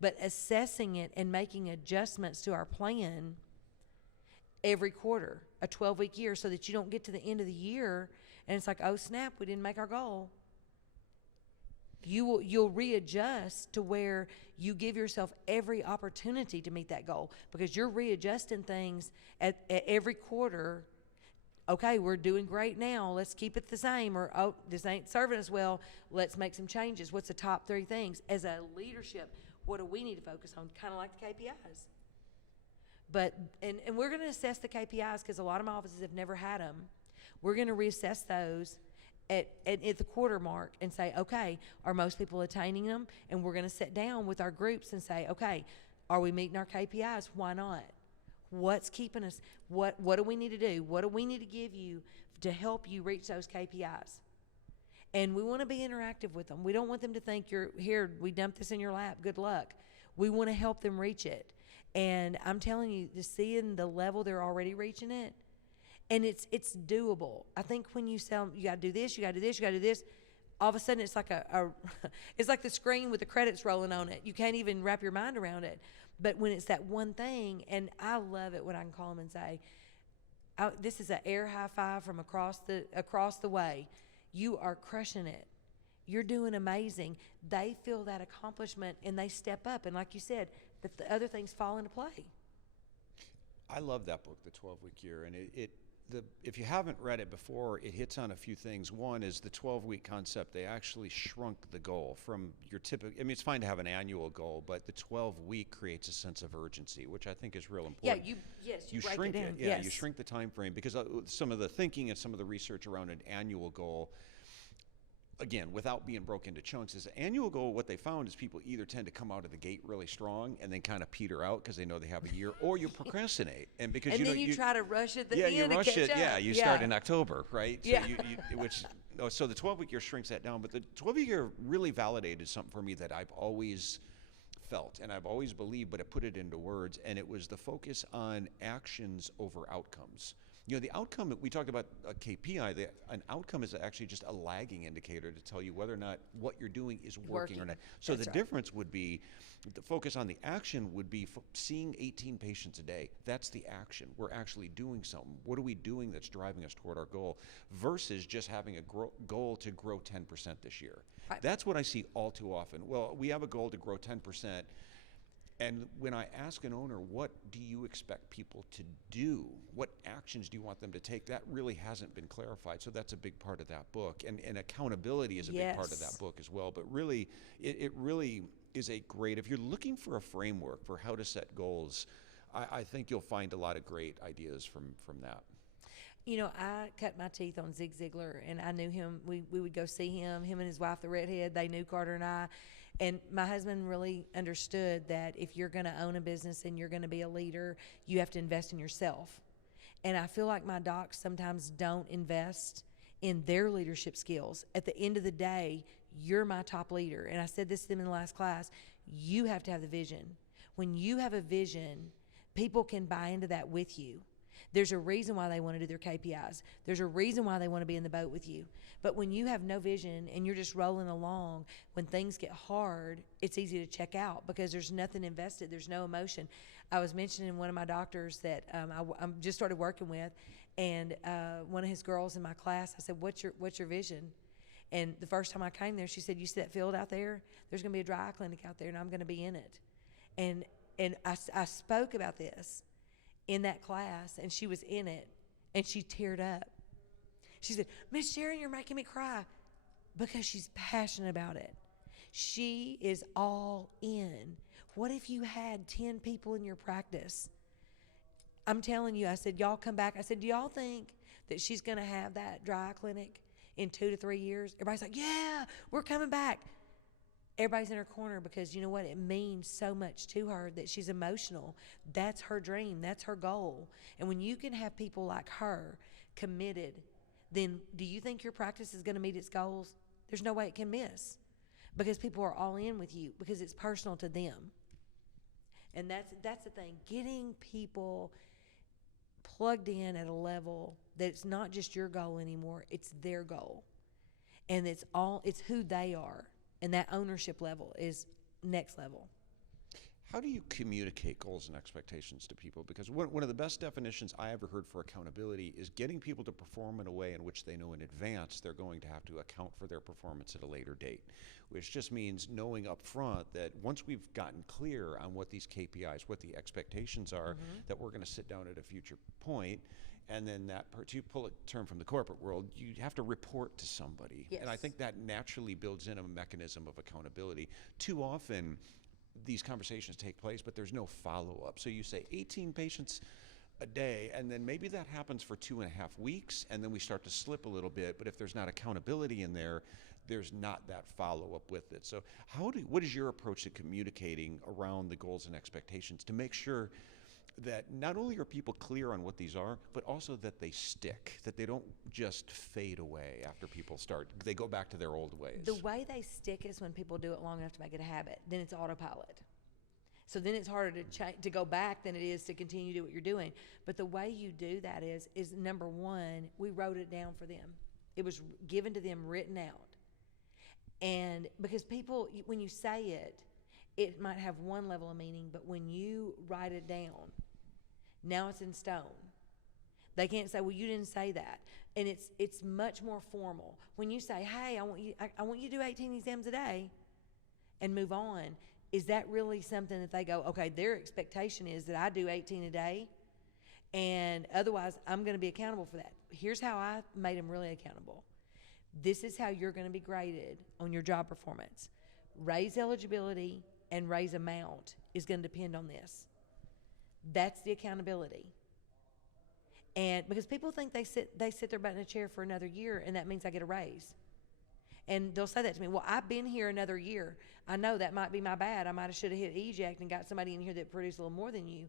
But assessing it and making adjustments to our plan every quarter, a 12-week year, so that you don't get to the end of the year and it's like, oh snap, we didn't make our goal. You'll readjust to where you give yourself every opportunity to meet that goal because you're readjusting things at every quarter. Okay, we're doing great now. Let's keep it the same. Or, oh, this ain't serving us well. Let's make some changes. What's the top 3 things? As a leadership, what do we need to focus on? Kind of like the KPIs. But, and we're going to assess the KPIs because a lot of my offices have never had them. We're going to reassess those at the quarter mark and say, okay, are most people attaining them? And we're going to sit down with our groups and say, okay, are we meeting our KPIs? Why not? What's keeping us? What do we need to do? What do we need to give you to help you reach those KPIs? And we want to be interactive with them. We don't want them to think you're here, we dumped this in your lap, good luck. We want to help them reach it. And I'm telling you, just seeing the level they're already reaching it, and it's doable. I think when you sell, you got to do this, you got to do this, you got to do this, all of a sudden it's like it's like the screen with the credits rolling on it. You can't even wrap your mind around it. But when it's that one thing, and I love it when I can call them and say, this is an air high five from across the way. You are crushing it. You're doing amazing. They feel that accomplishment and they step up. And like you said, the other things fall into play. I love that book, The 12-Week Year, and if you haven't read it before, it hits on a few things. One is the 12-week concept. They actually shrunk the goal from your typical. I mean, it's fine to have an annual goal, but the 12-week creates a sense of urgency, which I think is real important. Yeah, you break shrink it down. Yeah, yes. You shrink the time frame because some of the thinking and some of the research around an annual goal. Again, without being broken into chunks, is an annual goal. What they found is people either tend to come out of the gate really strong and then kind of peter out because they know they have a year, or you procrastinate and because and then you try to rush at the end. You rush it. Up. Yeah, you start in October, right? So yeah. So the 12-week year shrinks that down, but the 12-week year really validated something for me that I've always felt and I've always believed, but it put it into words, and it was the focus on actions over outcomes. You know, the outcome, we talked about a KPI, an outcome is actually just a lagging indicator to tell you whether or not what you're doing is working or not. So the difference would be, the focus on the action would be seeing 18 patients a day. That's the action. We're actually doing something. What are we doing that's driving us toward our goal versus just having a goal to grow 10% this year. Right. That's what I see all too often. Well, we have a goal to grow 10%. And when I ask an owner, what do you expect people to do? What actions do you want them to take? That really hasn't been clarified. So that's a big part of that book. And accountability is a big part of that book as well. But really, it really is a great, if you're looking for a framework for how to set goals, I think you'll find a lot of great ideas from that. You know, I cut my teeth on Zig Ziglar, and I knew him. We would go see him and his wife, the redhead. They knew Carter and I. And my husband really understood that if you're going to own a business and you're going to be a leader, you have to invest in yourself. And I feel like my docs sometimes don't invest in their leadership skills. At the end of the day, you're my top leader. And I said this to them in the last class, you have to have the vision. When you have a vision, people can buy into that with you. There's a reason why they want to do their KPIs. There's a reason why they want to be in the boat with you. But when you have no vision and you're just rolling along, when things get hard, it's easy to check out because there's nothing invested. There's no emotion. I was mentioning one of my doctors that I just started working with, and one of his girls in my class, I said, what's your vision? And the first time I came there, she said, you see that field out there? There's going to be a dry clinic out there, and I'm going to be in it. And I spoke about this in that class, and she was in it, and she teared up. She said, Miss Sharon, you're making me cry, because she's passionate about it. She is all in. What if you had 10 people in your practice? I'm telling you, I said, y'all come back. I said, do y'all think that she's going to have that dry clinic in 2 to 3 years? Everybody's like, yeah, we're coming back. everybody's in her corner because you know what? It means so much to her that she's emotional. That's her dream. That's her goal. And when you can have people like her committed, then do you think your practice is going to meet its goals? There's no way it can miss because people are all in with you because it's personal to them. And that's the thing. Getting people plugged in at a level that it's not just your goal anymore, it's their goal. And it's who they are. And that ownership level is next level. How do you communicate goals and expectations to people? Because one of the best definitions I ever heard for accountability is getting people to perform in a way in which they know in advance they're going to have to account for their performance at a later date, which just means knowing up front that once we've gotten clear on what these KPIs, what the expectations are, that we're going to sit down at a future point, and then to pull a term from the corporate world, you have to report to somebody. Yes. And I think that naturally builds in a mechanism of accountability. Too often, these conversations take place, but there's no follow-up. So you say 18 patients a day, and then maybe that happens for 2.5 weeks, and then we start to slip a little bit. But if there's not accountability in there, there's not that follow-up with it. So what is your approach to communicating around the goals and expectations to make sure that not only are people clear on what these are, but also that they stick, that they don't just fade away after they go back to their old ways? The way they stick is when people do it long enough to make it a habit. Then it's autopilot. So then it's harder to go back than it is to continue to do what you're doing. But the way you do that is number one, we wrote it down for them. It was given to them written out. And because people, when you say it, it might have one level of meaning, but when you write it down, now it's in stone. They can't say, well, you didn't say that. And it's much more formal. When you say, hey, I want you to do 18 exams a day and move on, is that really something that they go, okay, their expectation is that I do 18 a day, and otherwise I'm going to be accountable for that. Here's how I made them really accountable. This is how you're going to be graded on your job performance. Raise eligibility and raise amount is going to depend on this. That's the accountability. And because people think they sit their butt in a chair for another year and that means I get a raise. And they'll say that to me, well, I've been here another year. I know that might be my bad. I should have hit eject and got somebody in here that produced a little more than you.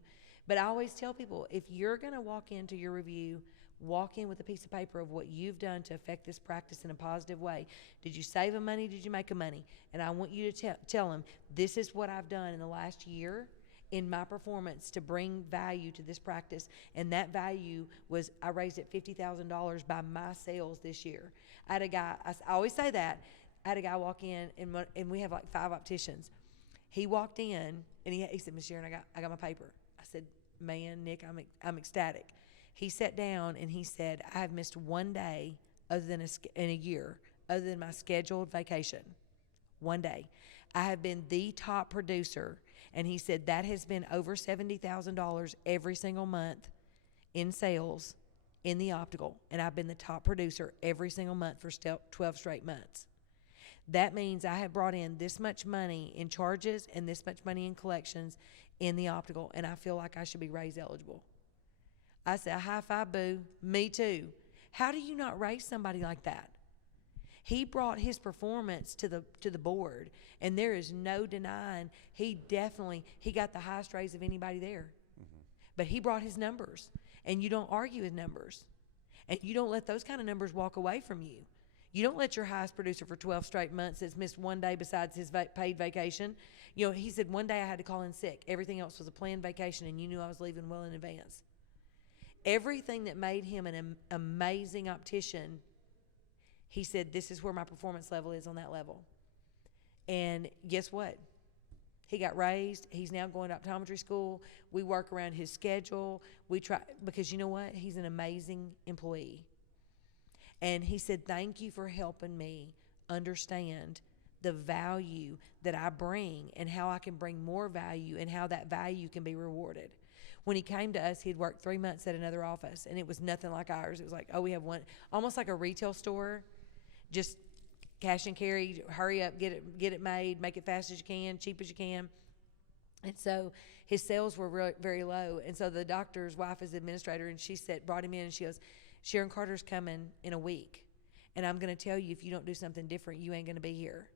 But I always tell people, if you're going to walk into your review, walk in with a piece of paper of what you've done to affect this practice in a positive way. Did you save them money? Did you make them money? And I want you to tell them, this is what I've done in the last year in my performance to bring value to this practice. And that value was, I raised it $50,000 by my sales this year. I had a guy, I always say that, I had a guy walk in, and we have like 5 opticians. He walked in, and he said, Miss Sharon, I got my paper. I said, man, Nick, I'm ecstatic. He sat down, and he said, I have missed one day in a year other than my scheduled vacation. One day. I have been the top producer, and he said that has been over $70,000 every single month in sales in the optical, and I've been the top producer every single month for 12 straight months. That means I have brought in this much money in charges and this much money in collections in the optical, and I feel like I should be raise eligible. I said, high five, boo. Me too. How do you not raise somebody like that? He brought his performance to the board, and there is no denying he got the highest raise of anybody there. Mm-hmm. But he brought his numbers, and you don't argue with numbers, and you don't let those kind of numbers walk away from you. You don't let your highest producer for 12 straight months that's missed one day besides his paid vacation. You know, he said one day I had to call in sick. Everything else was a planned vacation, and you knew I was leaving well in advance. Everything that made him an amazing optician, he said, this is where my performance level is on that level. And guess what? He got raised. He's now going to optometry school. We work around his schedule. We try, because you know what? He's an amazing employee. And he said, thank you for helping me understand the value that I bring and how I can bring more value and how that value can be rewarded. When he came to us, he'd worked 3 months at another office, and it was nothing like ours. It was like, oh, we have one, almost like a retail store, just cash and carry, hurry up, get it made, make it fast as you can, cheap as you can. And so his sales were very low. And so the doctor's wife is the administrator, and she brought him in, and she goes, Sharon Carter's coming in a week, and I'm going to tell you if you don't do something different, you ain't going to be here.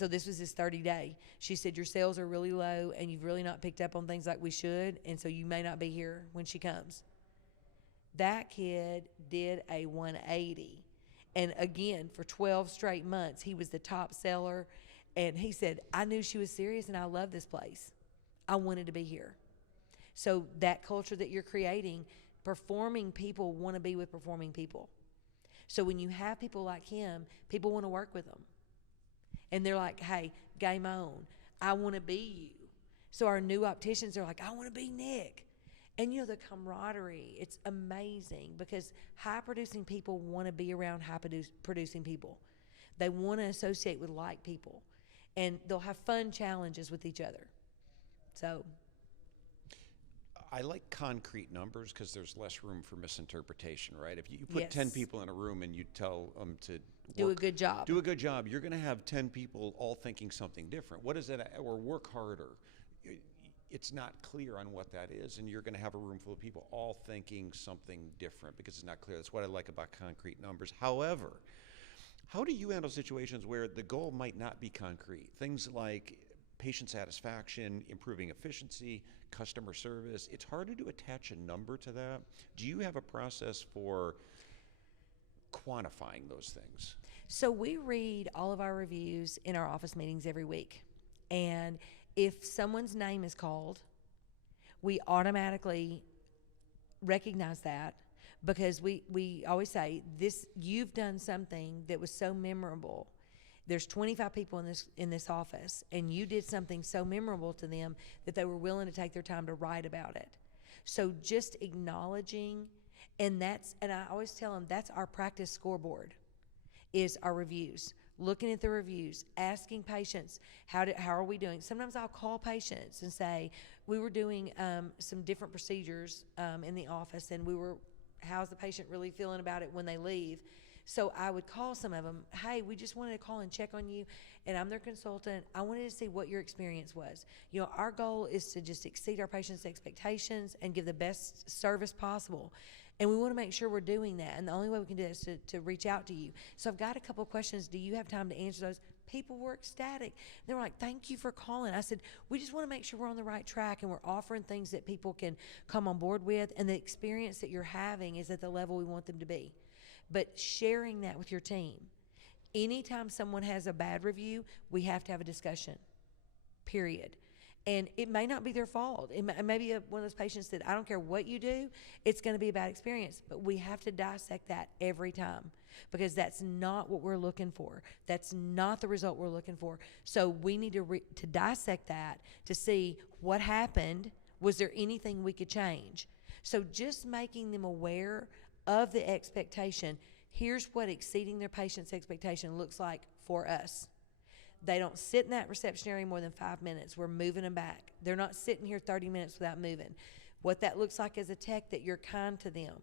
So this was his 30-day. She said, your sales are really low and you've really not picked up on things like we should, and so you may not be here when she comes. That kid did a 180. And again, for 12 straight months, he was the top seller. And he said, I knew she was serious and I love this place. I wanted to be here. So that culture that you're creating, performing people want to be with performing people. So when you have people like him, people want to work with them. And they're like, hey, game on. I want to be you. So our new opticians are like, I want to be Nick. And, the camaraderie, it's amazing because high-producing people want to be around high-producing people. They want to associate with like people. And they'll have fun challenges with each other. So I like concrete numbers because there's less room for misinterpretation, right? If you put 10 people in a room and you tell them to do a good job, you're going to have 10 people all thinking something different. What is that? Or work harder. It's not clear on what that is, and you're going to have a room full of people all thinking something different because it's not clear. That's what I like about concrete numbers. However, how do you handle situations where the goal might not be concrete? Things like patient satisfaction, improving efficiency, customer service. It's harder to attach a number to that. Do you have a process for quantifying those things? So we read all of our reviews in our office meetings every week, and if someone's name is called, we automatically recognize that because we always say, you've done something that was so memorable. There's 25 people in this office, and you did something so memorable to them that they were willing to take their time to write about it. So just acknowledging, and I always tell them that's our practice scoreboard, is our reviews. Looking at the reviews, asking patients, how are we doing? Sometimes I'll call patients and say, we were doing some different procedures in the office, and how's the patient really feeling about it when they leave? So I would call some of them, hey, we just wanted to call and check on you, and I'm their consultant. I wanted to see what your experience was. Our goal is to just exceed our patients' expectations and give the best service possible. And we want to make sure we're doing that. And the only way we can do that is to reach out to you. So I've got a couple of questions. Do you have time to answer those? People were ecstatic. They were like, thank you for calling. I said, we just want to make sure we're on the right track and we're offering things that people can come on board with. And the experience that you're having is at the level we want them to be. But sharing that with your team. Anytime someone has a bad review, we have to have a discussion, period. And it may not be their fault. It may be one of those patients that I don't care what you do, it's going to be a bad experience. But we have to dissect that every time because that's not what we're looking for. That's not the result we're looking for. So we need to dissect that to see what happened. Was there anything we could change? So just making them aware of the expectation. Here's what exceeding their patient's expectation looks like for us. They don't sit in that reception area more than 5 minutes. We're moving them back. They're not sitting here 30 minutes without moving. What that looks like as a tech, that you're kind to them,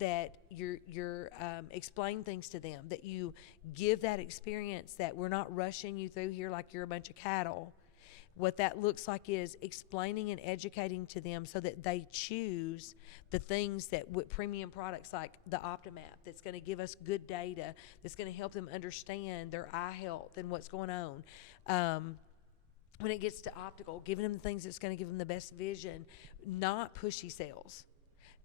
that you're explain things to them, that you give that experience, that we're not rushing you through here like you're a bunch of cattle. What that looks like is explaining and educating to them so that they choose the things that with premium products like the OptiMap that's going to give us good data, that's going to help them understand their eye health and what's going on. When it gets to optical, giving them the things that's going to give them the best vision, not pushy sales.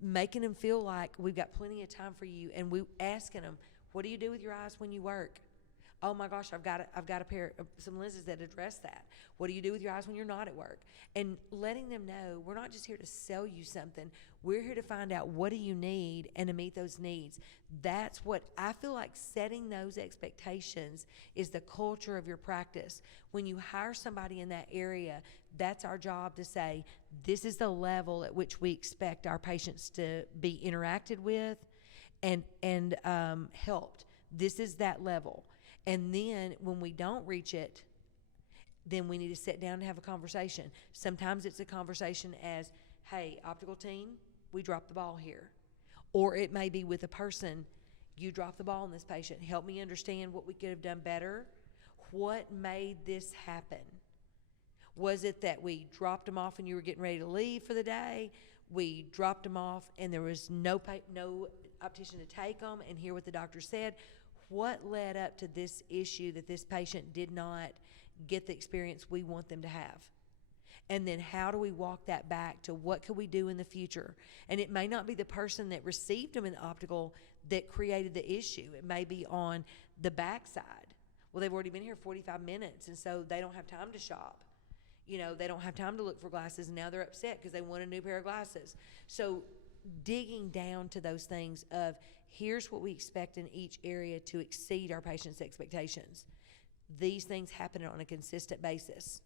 Making them feel like we've got plenty of time for you, and we asking them, what do you do with your eyes when you work? Oh my gosh, I've got a pair of some lenses that address that. What do you do with your eyes when you're not at work? And letting them know we're not just here to sell you something. We're here to find out what do you need and to meet those needs. That's what I feel like, setting those expectations is the culture of your practice. When you hire somebody in that area, that's our job to say, this is the level at which we expect our patients to be interacted with and helped. This is that level. And then when we don't reach it, then we need to sit down and have a conversation. Sometimes it's a conversation as, hey, optical team, we dropped the ball here. Or it may be with a person, you dropped the ball on this patient. Help me understand what we could have done better. What made this happen? Was it that we dropped them off and you were getting ready to leave for the day? We dropped them off and there was no optician to take them and hear what the doctor said. what led up to this issue that this patient did not get the experience we want them to have? And then how do we walk that back to what could we do in the future? And it may not be the person that received them in the optical that created the issue. It may be on the backside. Well, they've already been here 45 minutes, and so they don't have time to shop. You know, they don't have time to look for glasses, and now they're upset because they want a new pair of glasses. So digging down to those things of here's what we expect in each area to exceed our patients' expectations. These things happen on a consistent basis.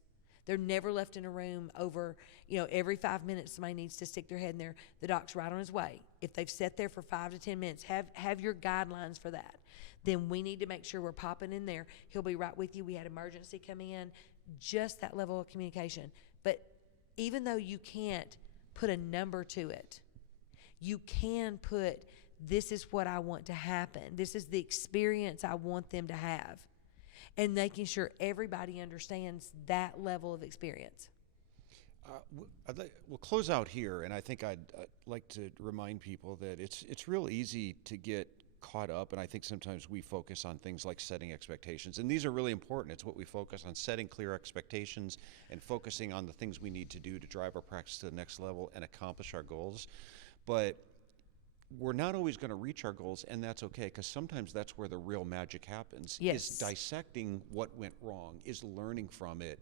They're never left in a room over, every 5 minutes somebody needs to stick their head in there. The doc's right on his way. If they've sat there for 5 to 10 minutes, have your guidelines for that. Then we need to make sure we're popping in there. He'll be right with you. We had emergency come in. Just that level of communication. But even though you can't put a number to it, you can put, this is what I want to happen. This is the experience I want them to have. And making sure everybody understands that level of experience. We'll close out here, and I think I'd like to remind people that it's real easy to get caught up, and I think sometimes we focus on things like setting expectations, and these are really important. It's what we focus on, setting clear expectations and focusing on the things we need to do to drive our practice to the next level and accomplish our goals. But we're not always going to reach our goals, and that's okay, because sometimes that's where the real magic happens. Yes. Is dissecting what went wrong, is learning from it,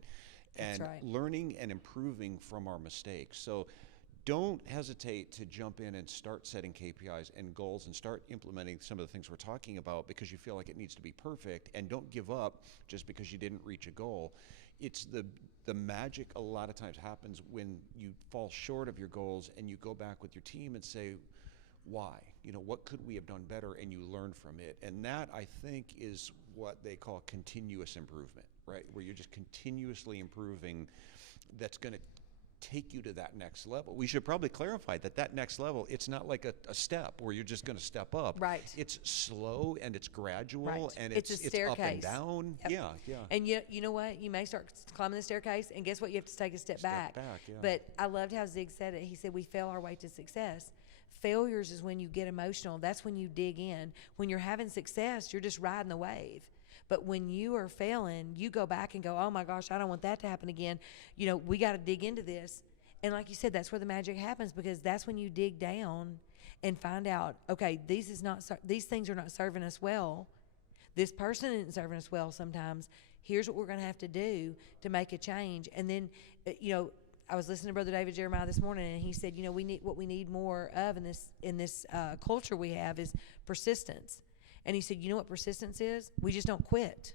and That's right. learning and improving from our mistakes. So don't hesitate to jump in and start setting KPIs and goals and start implementing some of the things we're talking about because you feel like it needs to be perfect, and don't give up just because you didn't reach a goal. It's the magic a lot of times happens when you fall short of your goals and you go back with your team and say, why? What could we have done better? And you learn from it. And that, I think, is what they call continuous improvement, right? Where you're just continuously improving. That's going to take you to that next level. We should probably clarify that next level, it's not like a step where you're just going to step up. Right. It's slow and it's gradual, Right. and It's a it's up staircase. and down. Yep. Yeah. And you know what? You may start climbing the staircase, and guess what? You have to take a step back. Yeah. But I loved how Zig said it. He said, we fail our way to success. Failures is when you get emotional. That's when you dig in. When you're having success, you're just riding the wave. But when you are failing, you go back and go, oh my gosh, I don't want that to happen again. We got to dig into this. And like you said, that's where the magic happens, because that's when you dig down and find out, okay, these things are not serving us well. This person isn't serving us well sometimes. Here's what we're going to have to do to make a change. And then, I was listening to Brother David Jeremiah this morning, and he said, what we need more of in this culture we have is persistence. And he said, you know what persistence is? We just don't quit.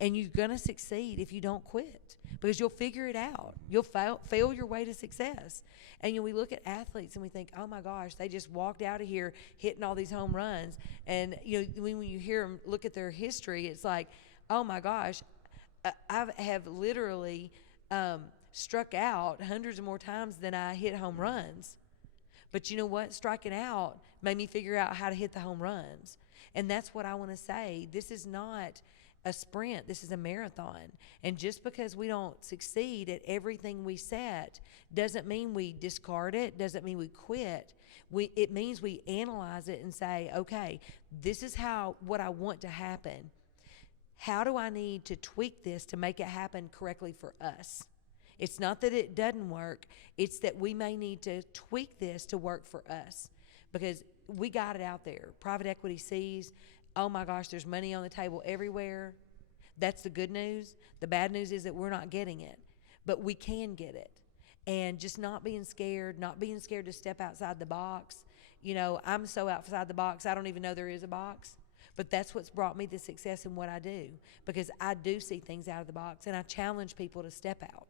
And you're going to succeed if you don't quit, because you'll figure it out. You'll fail your way to success. And we look at athletes and we think, oh my gosh, they just walked out of here hitting all these home runs. And when you hear them look at their history, it's like, oh my gosh, I have literally struck out hundreds of more times than I hit home runs. But you know what? Striking out made me figure out how to hit the home runs. And that's what I want to say. This is not a sprint. This is a marathon. And just because we don't succeed at everything we set doesn't mean we discard it, doesn't mean we quit. It means we analyze it and say, okay, this is what I want to happen. How do I need to tweak this to make it happen correctly for us? It's not that it doesn't work. It's that we may need to tweak this to work for us, because we got it out there. Private equity sees, oh my gosh, there's money on the table everywhere. That's the good news. The bad news is that we're not getting it, but we can get it. And just not being scared to step outside the box. I'm so outside the box, I don't even know there is a box. But that's what's brought me the success in what I do, because I do see things out of the box, and I challenge people to step out.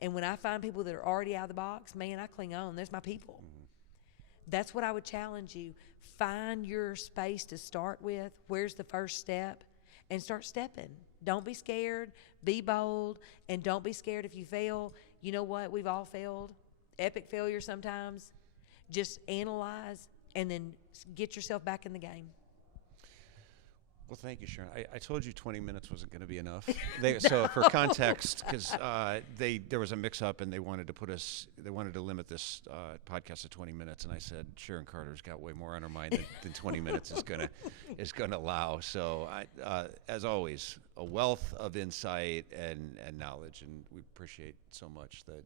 And when I find people that are already out of the box, man, I cling on. There's my people. That's what I would challenge you. Find your space to start with. Where's the first step? And start stepping. Don't be scared. Be bold. And don't be scared if you fail. You know what? We've all failed. Epic failure sometimes. Just analyze and then get yourself back in the game. Well, thank you, Sharon. I told you 20 minutes wasn't going to be enough. So for context, because there was a mix-up and they wanted to limit this podcast to 20 minutes, and I said Sharon Carter's got way more on her mind than 20 minutes is gonna allow. So as always, a wealth of insight and knowledge, and we appreciate so much that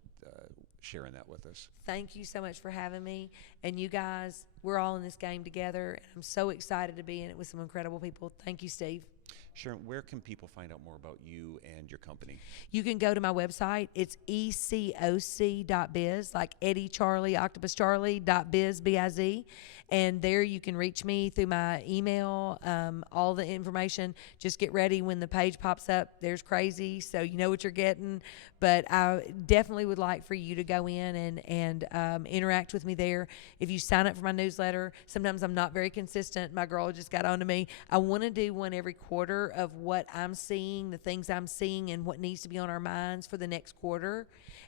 sharing that with us. Thank you so much for having me. And you guys, we're all in this game together. And I'm so excited to be in it with some incredible people. Thank you, Steve. Sharon, where can people find out more about you and your company? You can go to my website. It's ecoc.biz, like Eddie Charlie, Octopus Charlie, .biz, B-I-Z. And there you can reach me through my email, all the information. Just get ready when the page pops up. There's crazy, so you know what you're getting. But I definitely would like for you to go in and interact with me there. If you sign up for my newsletter, sometimes I'm not very consistent. My girl just got on to me. I want to do one every quarter of what I'm seeing, the things I'm seeing, and what needs to be on our minds for the next quarter.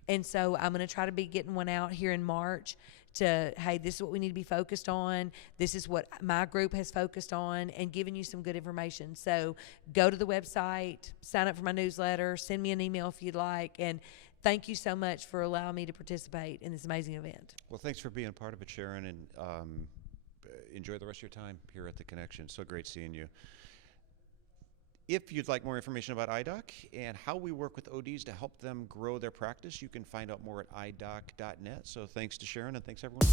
And so I'm going to try to be getting one out here in March to, hey, this is what we need to be focused on. This is what my group has focused on, and giving you some good information. So go to the website, sign up for my newsletter, send me an email if you'd like. And thank you so much for allowing me to participate in this amazing event. Well, thanks for being a part of it, Sharon, and enjoy the rest of your time here at The Connection. So great seeing you. If you'd like more information about iDoc and how we work with ODs to help them grow their practice, you can find out more at idoc.net. So thanks to Sharon, and thanks everyone.